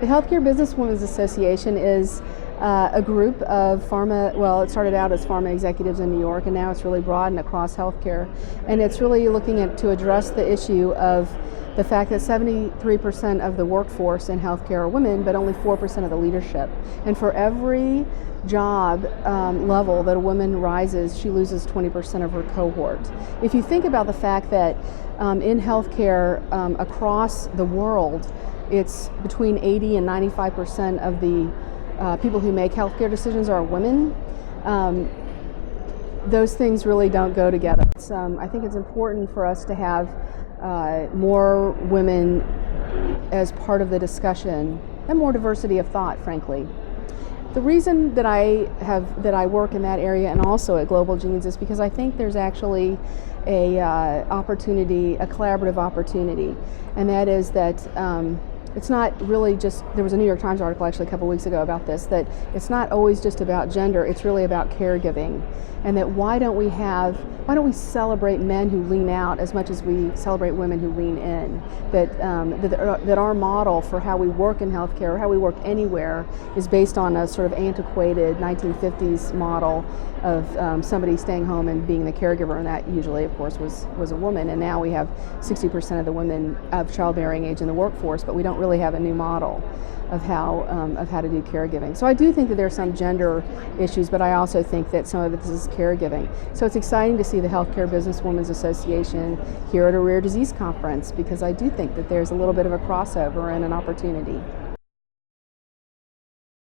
The Healthcare Businesswomen's Association is a group of it started out as pharma executives in New York, and now it's really broadened across healthcare. And it's really looking to address the issue of the fact that 73% of the workforce in healthcare are women, but only 4% of the leadership. And for every job level that a woman rises, she loses 20% of her cohort. If you think about the fact that in healthcare across the world, it's between 80 and 95% of the people who make healthcare decisions are women. Those things really don't go together. I think it's important for us to have more women as part of the discussion and more diversity of thought, frankly. The reason that I work in that area and also at Global Genes is because I think there's actually a collaborative opportunity, and that is that it's not really just, there was a New York Times article actually a couple weeks ago about this, that it's not always just about gender, it's really about caregiving. And that why don't we celebrate men who lean out as much as we celebrate women who lean in? That our model for how we work in healthcare, or how we work anywhere, is based on a sort of antiquated 1950s model of somebody staying home and being the caregiver, and that usually, of course, was a woman. And now we have 60% of the women of childbearing age in the workforce, but we don't really have a new model of how to do caregiving. So I do think that there are some gender issues, but I also think that some of it is caregiving. So it's exciting to see the Healthcare Businesswomen's Association here at a rare disease conference, because I do think that there's a little bit of a crossover and an opportunity.